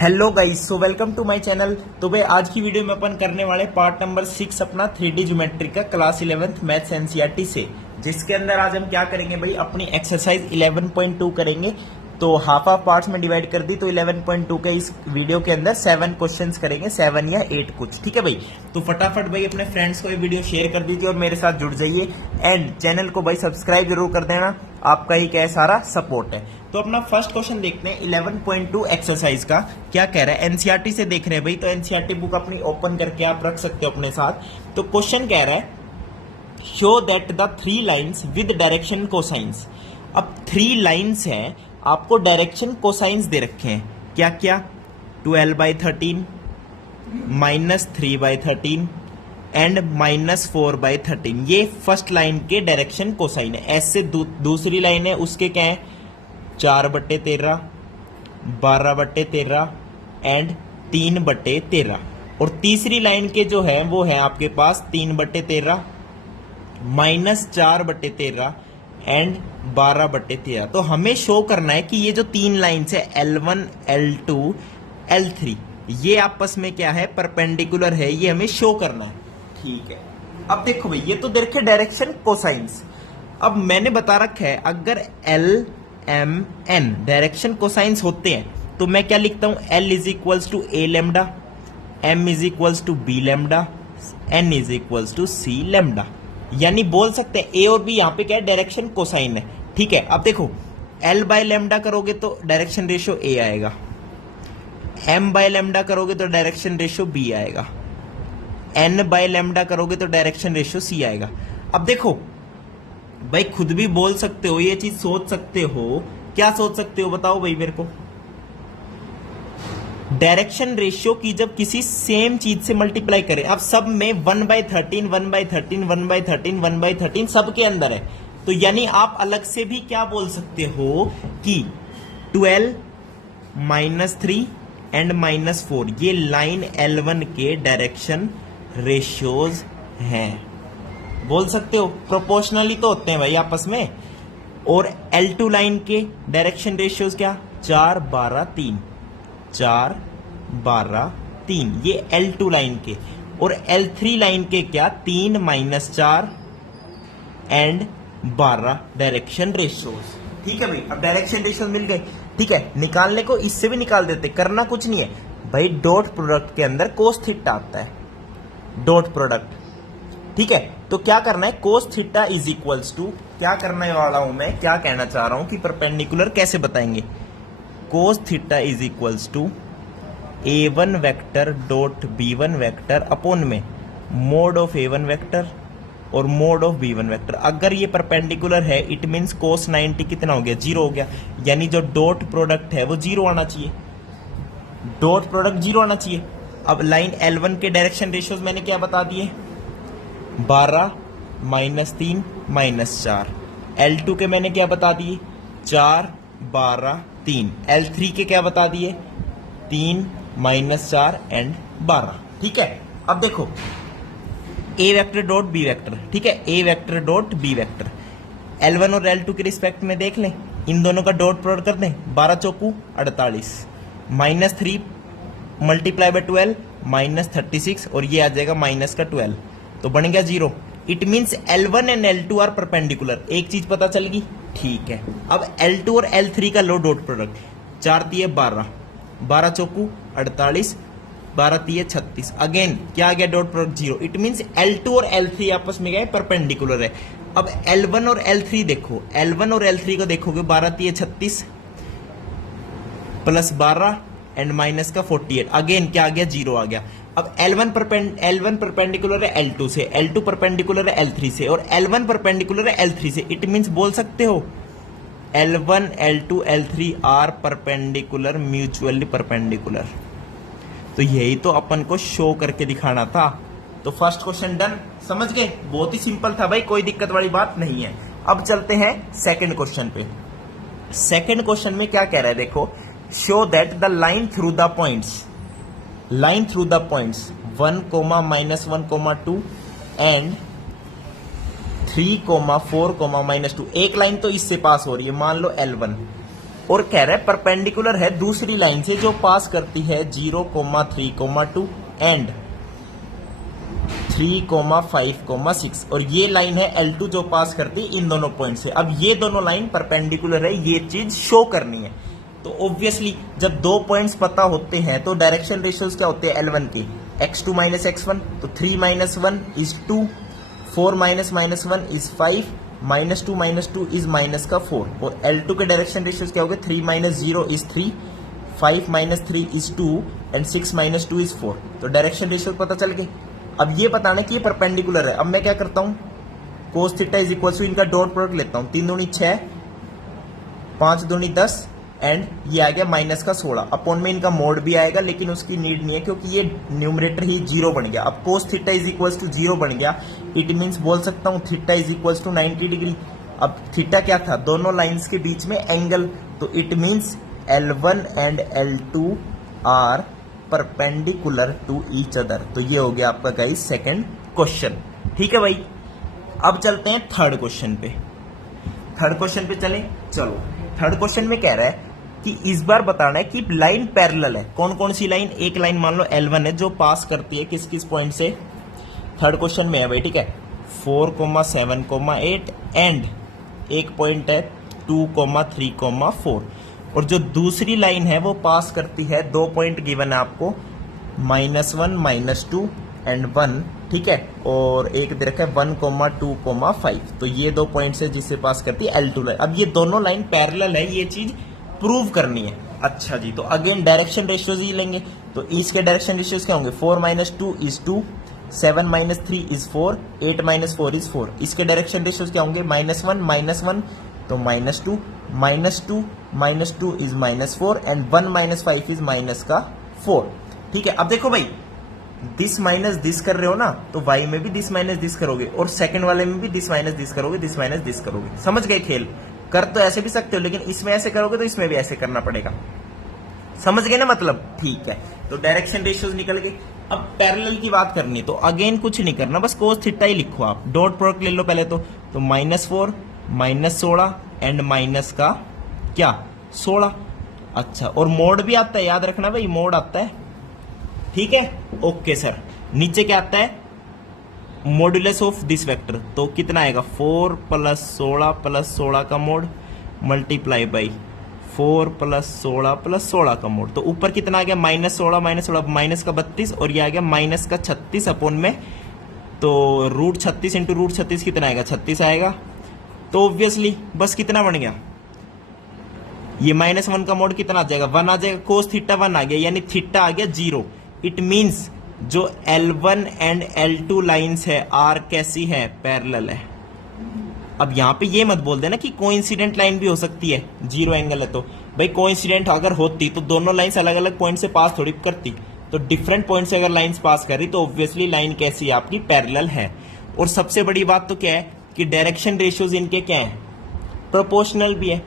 Hello guys, so welcome to my channel. तो भाई आज की वीडियो में अपन करने वाले पार्ट नंबर 6 अपना 3D ज्योमेट्री का क्लास 11th मैथ्स एनसीईआरटी से, जिसके अंदर आज हम क्या करेंगे भाई, अपनी एक्सरसाइज 11.2 करेंगे। तो हाफ हाफ पार्ट्स में डिवाइड कर दी, तो 11.2 के इस वीडियो के अंदर 7 क्वेश्चंस करेंगे, 7 या 8 कुछ, ठीक है भाई। तो फटाफट भाई अपने फ्रेंड्स को ये वीडियो शेयर कर दीजिए और मेरे साथ जुड़ जाइए एंड चैनल को भाई सब्सक्राइब जरूर कर देना, आपका ही क्या है सारा सपोर्ट है। तो अपना फर्स्ट क्वेश्चन देखते हैं 11.2 एक्सरसाइज का क्या कह रहा है। एनसीईआरटी से देख रहे हैं भाई, तो एनसीईआरटी बुक अपनी ओपन करके आप रख सकते हो अपने साथ। तो क्वेश्चन कह रहा है show that the 3 lines with direction cosines. अब 3 लाइन्स हैं, आपको डायरेक्शन कोसाइंस दे रखे हैं, क्या क्या, 12/13, -3/13 एंड -4/13। ये फर्स्ट लाइन के डायरेक्शन कोसाइन है। ऐसे दूसरी लाइन है, उसके क्या है, 4/13, 12/13 एंड 3/13। और तीसरी लाइन के जो है वो है आपके पास 3/13, -4/13 एंड 12/13। तो हमें शो करना है कि ये जो 3 लाइन्स है L1, L2, L3, ये आपस में क्या है, परपेंडिकुलर है, ये हमें शो करना है, ठीक है। अब देखो भाई, ये तो देखे डायरेक्शन कोसाइंस। अब मैंने बता रखा है अगर L, M, N direction cosines होते हैं तो मैं क्या लिखता हूं, L is equals to A lambda, M is equals to B lambda, N is equals to C lambda. यानी बोल सकते हैं A और B यहाँ पे क्या है, डायरेक्शन कोसाइन है, ठीक है। अब देखो L बाय लैम्डा करोगे तो डायरेक्शन रेशियो A आएगा, M बाय लैम्डा करोगे तो डायरेक्शन रेशियो B आएगा, N बाय लैम्डा करोगे तो डायरेक्शन रेशियो C आएगा। अब देखो भाई खुद भी बोल सकते हो, ये चीज सोच सकते हो, क्या सोच सकते हो बताओ भाई मेरे को। डायरेक्शन रेशियो की जब किसी सेम चीज से मल्टीप्लाई करें, अब सब में 1/13, 1/13, 1/13, 1/13 सब के अंदर है, तो यानी आप अलग से भी क्या बोल सकते हो कि 12, -3 एंड -4 ये लाइन L1 के डायरेक्शन रेशियोज हैं, बोल सकते हो। प्रोपोर्शनली तो होते हैं भाई आपस में। और L2 लाइन के डायरेक्शन रेशियोज क्या, 4, 12, 3, 4, 12, 3, ये L2 लाइन के। और L3 लाइन के क्या, 3, -4 एंड 12 डायरेक्शन रेशियोज, ठीक है भाई। अब डायरेक्शन रेशियोज मिल गए, ठीक है। निकालने को इससे भी निकाल देते, करना कुछ नहीं है भाई। डॉट प्रोडक्ट के अंदर कोस थीटा आता है, डॉट प्रोडक्ट, ठीक है। तो क्या करना है, cos theta is equals to, क्या करने वाला हूं मैं, क्या कहना चाह रहा हूं कि परपेंडिकुलर कैसे बताएंगे। Cos theta is equals to A1 vector dot B1 vector upon में मोड ऑफ A1 वेक्टर और मोड ऑफ B1 वेक्टर। अगर ये परपेंडिकुलर है इट मींस कोस 90 कितना हो गया, 0 हो गया। यानी जो डॉट प्रोडक्ट है वो 0 आना चाहिए, डॉट प्रोडक्ट 0 आना चाहिए। अब लाइन L1 के डायरेक्शन रेशियोज मैंने क्या बता दिए, 12, -3, -4। L2 के मैंने क्या बता दिए, 4, 12, 3। L3 के क्या बता दिए, 3, -4 एंड 12, ठीक है। अब देखो A vector dot B vector, ठीक है, A vector dot B vector L1 और L2 के रिस्पेक्ट में देख लें, इन दोनों का डॉट प्रोडक्ट कर दें, 12 चौकू 48, -3 मल्टीप्लाई बाय 12 -36 और ये आ जाएगा माइनस का 12, तो बन गया 0। It means L1 and L2 are perpendicular, एक चीज पता चल गई, ठीक है। अब L2 और L3 का लो डॉट प्रोडक्ट, 4 तिये 12, 12 चौकू 48, 12 तिये 36, अगेन क्या आ गया, dot product 0। It means L2 और L3 आपस में गए परपेंडिकुलर है। अब L1 और L3 देखो, L1 और L3 को देखोगे, 12 तिये 36 प्लस 12 एंड माइनस का 48, अगेन क्या आ गया, 0 आ गया। अब L1 परपेंडिकुलर है L2 से, L2 परपेंडिकुलर है L3 से और L1 परपेंडिकुलर है L3 से। इट मींस बोल सकते हो L1, L2, L3 are perpendicular, mutually perpendicular. तो यही तो अपन को शो करके दिखाना था। तो फर्स्ट क्वेश्चन डन, समझ गए, बहुत ही सिंपल था भाई, कोई दिक्कत वाली बात नहीं है। अब चलते हैं सेकंड क्वेश्चन पे। सेकंड क्वेश्चन में क्या कह रहा है, देखो, show that the line through the points, line through the points 1, -1, 2 and 3, 4, -2। एक लाइन तो इससे पास हो रही है, मान लो L1, और कह रहा है परपेंडिकुलर है दूसरी लाइन से जो पास करती है 0,3,2 एंड 3,5,6 और ये लाइन है L2 जो पास करती है इन दोनों पॉइंट से। अब ये दोनों लाइन परपेंडिकुलर है, ये चीज शो करनी है। तो ऑब्वियसली जब दो पॉइंट्स पता होते हैं तो डायरेक्शन रेशियोज क्या होते हैं L1 के, x2 माइनस x1, तो 3 minus 1 is 2, 4 minus 1 is 5, minus 2 is minus का 4। और L2 के डायरेक्शन रेशियोज क्या हो गए, 3 minus 0 is 3, 5 minus 3 is 2 and 6 minus 2 is 4। तो डायरेक्शन रेशियो पता चल गए। अब ये बताना कि ये परपेंडिकुलर है। अब मैं क्या करता हूँ, cos theta is equal to इनका डॉट प्रोडक्ट लेता हूँ, 3 दूनी 6, 5 दूनी 10 एंड ये आ गया माइनस का 16। अपॉन में इनका मोड भी आएगा लेकिन उसकी नीड नहीं है क्योंकि ये न्यूमरेटर ही 0 बन गया। अब cos theta is equal to 0 बन गया, इट मीन्स बोल सकता हूँ theta is equal to 90 degree. अब थीटा क्या था, दोनों लाइंस के बीच में एंगल, तो it means L1 and L2 are perpendicular to each other. तो ये हो गया आपका गाइस सेकंड क्वेश्चन। ठीक है भाई, अब चलते हैं थर्ड क्वेश्चन पे। थर्ड क्वेश्चन पे चलें, चलो। थर्ड क्वेश्चन में कह रहा है कि इस बार बताना है कि लाइन पैरेलल है। कौन कौन सी लाइन, एक लाइन मान लो L1 है जो पास करती है किस किस पॉइंट से, थर्ड क्वेश्चन में है भाई, ठीक है, 4,7,8 एंड एक पॉइंट है 2,3,4। और जो दूसरी लाइन है वो पास करती है, दो पॉइंट गिवन है आपको, -1, -2 एंड 1, ठीक है, और एक दे रखा है 1,2,5। तो ये दो पॉइंट है जिससे पास करती है L2 लाइन। अब ये दोनों लाइन पैरेलल है, ये चीज प्रूव करनी है। अच्छा जी, तो अगेन डायरेक्शन रेशियोज ही लेंगे। तो इसके डायरेक्शन रेशियोज क्या होंगे, 4 - 2 इज 2, 7 - 3 इज 4, 8 - 4 इज 4। इसके डायरेक्शन रेशियोज क्या होंगे, -1 तो -2, -2 इज -4 एंड 1 - 5 इज माइनस का 4। ठीक है, अब देखो भाई, दिस माइनस दिस कर रहे हो ना, तो y में भी दिस माइनस दिस करोगे और सेकंड वाले में भी दिस माइनस दिस करोगे, दिस माइनस दिस करोगे। समझ गए खेल? कर तो ऐसे भी सकते हो लेकिन इसमें ऐसे करोगे तो इसमें भी ऐसे करना पड़ेगा। समझ गए ना मतलब? ठीक है, तो डायरेक्शन रेशियोज निकल गए। अब पैरेलल की बात करनी, तो अगेन कुछ नहीं करना, बस कोस थीटा ही लिखो आप। डॉट प्रोडक्ट ले लो पहले तो -4 -16 एंड माइनस का क्या 16। अच्छा, और मोड भी आता है, याद रखना भाई, मोड आता है। ठीक है, ओके सर। नीचे क्या आता है, मॉड्यूलस ऑफ दिस वेक्टर, तो कितना आएगा, 4 + 16 + 16 का मोड मल्टीप्लाई बाई 4 + 16 + 16 का मोड। तो ऊपर कितना आ गया, -16 माइनस का 32 और ये आ गया माइनस का 36 अपॉन में, तो √36 × √36 कितना आएगा, 36 आएगा। तो ऑब्वियसली बस कितना बन गया, ये -1 का मोड कितना आ जाएगा, 1 आ जाएगा। कोस थीटा 1 आ गया, यानी थीटा आ गया 0। इट मीन्स जो L1 एंड L2 लाइंस है आर कैसी है, पैरेलल है। अब यहां पे ये मत बोल देना कि कोइंसिडेंट लाइन भी हो सकती है, 0 एंगल है तो भाई, कोइंसिडेंट अगर होती तो दोनों लाइंस अलग अलग पॉइंट से पास थोड़ी करती। तो डिफरेंट पॉइंट से अगर लाइंस पास कर रही तो ऑब्वियसली लाइन कैसी है आपकी, पैरेलल है। और सबसे बड़ी बात तो क्या है कि डायरेक्शन रेशियोज इनके क्या है, प्रोपोर्शनल भी है।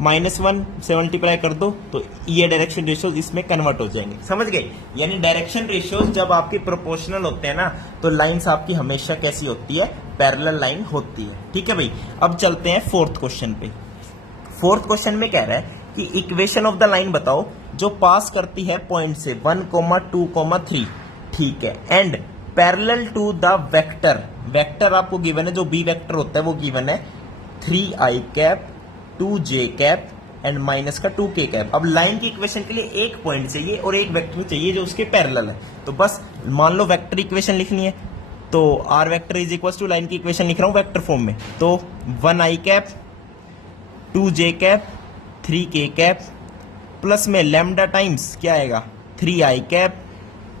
-1 से मल्टीप्लाई कर दो तो ये डायरेक्शन रेशियोज इसमें कन्वर्ट हो जाएंगे। समझ गए? यानी डायरेक्शन रेशियोज जब आपकी प्रोपोर्शनल होते हैं ना, तो लाइंस आपकी हमेशा कैसी होती है, पैरेलल लाइन होती है। ठीक है भाई, अब चलते हैं फोर्थ क्वेश्चन पे। फोर्थ क्वेश्चन में कह रहा है कि इक्वेशन ऑफ द लाइन बताओ जो पास करती है पॉइंट से 1, 2, 3। ठीक है, and parallel to the vector, vector आपको गिवन है, जो बी वेक्टर होता है वो गिवन है 3i, 2j एंड माइनस का 2k। अब लाइन की इक्वेशन के लिए एक पॉइंट चाहिए और एक वेक्टर चाहिए जो उसके पैरेलल है। तो बस मान लो वेक्टर इक्वेशन लिखनी है, तो r vector is equal to, line की इक्वेशन लिख रहा हूं वेक्टर फॉर्म में, तो 1i, 2j, 3k प्लस में लैम्डा टाइम्स क्या आएगा, 3i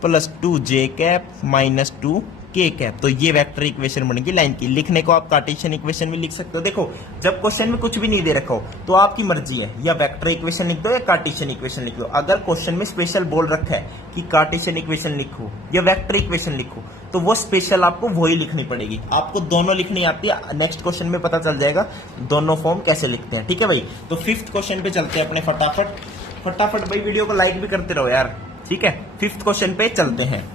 plus 2j minus 2k। तो ये वेक्टर इक्वेशन बनेगी लाइन की। लिखने को आप कार्टेशियन इक्वेशन भी लिख सकते हो। देखो, जब क्वेश्चन में कुछ भी नहीं दे रखा हो तो आपकी मर्जी है, या वेक्टर इक्वेशन लिख दो या कार्टेशियन इक्वेशन लिख दो। अगर क्वेश्चन में स्पेशल बोल रखा है कि कार्टेशियन इक्वेशन लिखो या वेक्टर इक्वेशन लिखो, तो वो स्पेशल आपको वही लिखनी पड़ेगी। आपको दोनों लिखनी आती है, नेक्स्ट क्वेश्चन में पता चल जाएगा दोनों फॉर्म कैसे लिखते हैं। ठीक है भाई, तो फिफ्थ क्वेश्चन पे चलते हैं अपने फटाफट भाई, वीडियो को लाइक भी करते रहो यार। ठीक है, फिफ्थ क्वेश्चन पे चलते हैं।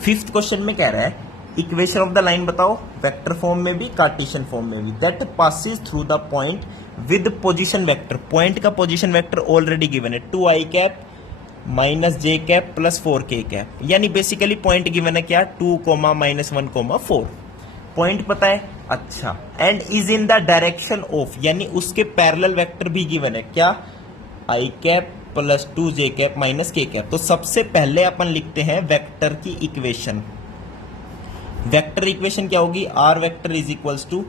फिफ्थ क्वेश्चन में कह रहा है इक्वेशन ऑफ द लाइन बताओ, वेक्टर फॉर्म में भी कार्टेशियन फॉर्म में भी। That passes through the point with position vector, point का पोजीशन वेक्टर ऑलरेडी गिवन है 2i कैप माइनस जे कैप प्लस 4k कैप, यानी बेसिकली पॉइंट गिवन है क्या 2, -1, 4 पॉइंट पता है। अच्छा, and is in the direction of, यानी उसके पैरेलल वेक्टर भी गिवन है क्या i cap plus 2j cap minus k cap. तो सबसे पहले अपन लिखते हैं वेक्टर की इक्वेशन। वेक्टर इक्वेशन क्या होगी, r vector is equals to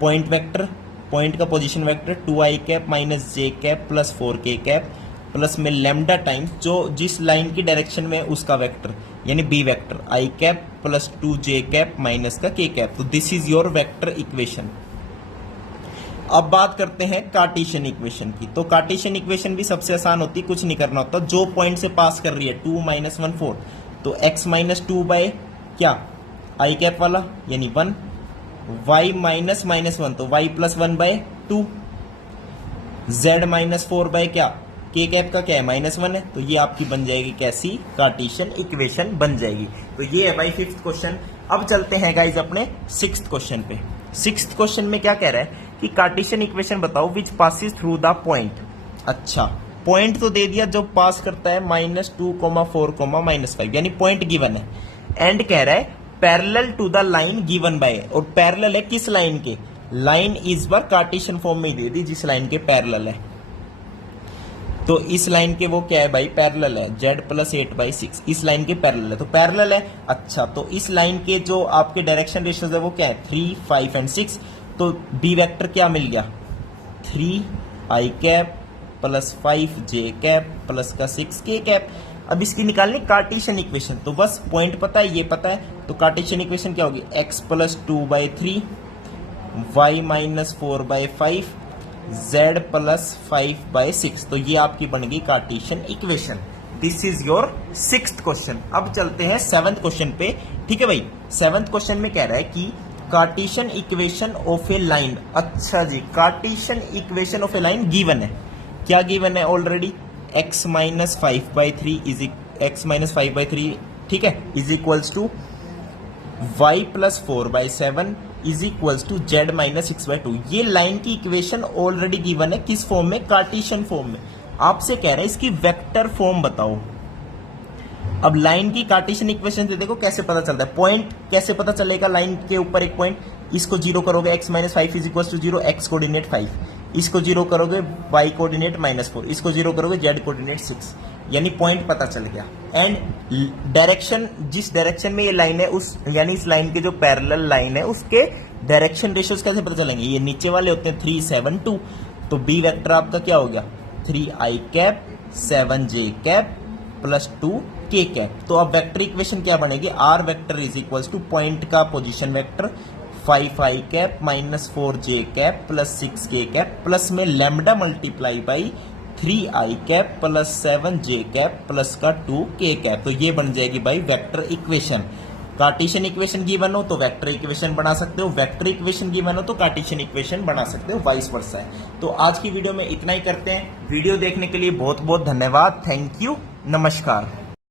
point vector, point का position vector 2i cap minus j cap plus 4k cap plus में लैम्डा टाइम्स जो जिस लाइन की डायरेक्शन में उसका वेक्टर, यानी b vector i cap plus 2j cap minus का k cap. तो this is your vector equation. अब बात करते हैं कार्टेशियन इक्वेशन की। तो कार्टेशियन इक्वेशन भी सबसे आसान होती है, कुछ नहीं करना होता, जो पॉइंट से पास कर रही है 2, -1, 4, तो x माइनस 2 बाय क्या i कैप वाला यानी 1, y माइनस -1 तो y plus 1 by 2, z minus 4 by क्या k कैप का क्या है -1 है, तो ये आपकी बन जाएगी कैसी कार्टेशियन इक्वेशन बन जाएगी। तो ये है भाई 5th क्वेश्चन। अब चलते हैं गाइज अपने 6th क्वेश्चन पे। 6th क्वेश्चन में क्या कह रहा है कि कार्टेशियन इक्वेशन बताओ which passes through the point. अच्छा, पॉइंट तो दे दिया जो पास करता है -2, 4, -5, यानी पॉइंट गिवन है। एंड कह रहा है parallel to the line given by, और पैरेलल है किस लाइन के, लाइन इस बार कार्टेशियन फॉर्म में दे दी जिस लाइन के पैरेलल है। तो इस लाइन के वो क्या है भाई, पैरेलल है, z प्लस 8/6 इस लाइन के पैरेलल है, तो पैरेलल है। अच्छा, तो इस लाइन के जो आपके डायरेक्शन रेशियोज है वो क्या है 3, 5 एंड 6। तो बी वेक्टर क्या मिल गया 3i cap plus 5j cap plus का 6k कैप। अब इसकी निकालनी कार्टेशियन इक्वेशन, तो बस पॉइंट पता है, ये पता है, तो कार्टेशियन इक्वेशन क्या होगी x plus 2/3 y minus 4/5 z plus 5/6। तो ये आपकी बन गई Cartesian equation. This is your 6th question. अब चलते हैं 7th क्वेश्चन पे। ठीक है भाई, 7th क्वेश्चन में कह रहा है कि cartesian equation of a line. अच्छा जी, cartesian equation of a line given है, क्या गिवन है already x minus 5/3 is x minus 5/3, ठीक है, is equals to y plus 4/7 is equals to z minus 6/2। ये लाइन की इक्वेशन ऑलरेडी गिवन है, किस फॉर्म में, कार्टेशियन फॉर्म में। आपसे कह रहा है इसकी वेक्टर फॉर्म बताओ। अब लाइन की कार्टेशियन इक्वेशन से देखो कैसे पता चलता है, पॉइंट कैसे पता चलेगा, लाइन के ऊपर एक पॉइंट, इसको 0 करोगे x minus 5 is equal to 0, x coordinate 5, इसको 0 करोगे y कोऑर्डिनेट -4, इसको 0 करोगे z कोऑर्डिनेट 6, यानी पॉइंट पता चल गया। एंड डायरेक्शन, जिस डायरेक्शन में ये लाइन है उस, यानी इस लाइन के जो पैरेलल लाइन है उसके डायरेक्शन रेशियोज कैसे पता चलेंगे, ये नीचे वाले होते हैं 3, 7, 2। तो बी वेक्टर आपका क्या हो गया 3i cap 7j cap plus 2k cap. तो अब वेक्टर इक्वेशन क्या बनेगी, r vector is equals to point का position vector 5i cap minus 4j cap plus 6k cap plus में lambda multiply by 3i cap plus 7j cap plus का 2k cap. तो ये बन जाएगी भाई vector equation. Cartesian equation given हो तो वेक्टर इक्वेशन बना सकते हो, वेक्टर इक्वेशन गिवन हो तो कार्टेशियन इक्वेशन बना सकते हो, वाइस वर्सा है। तो आज की वीडियो में इतना ही करते हैं। वीडियो देखने के लिए बहुत बहुत धन्यवाद, थैंक यू, नमस्कार।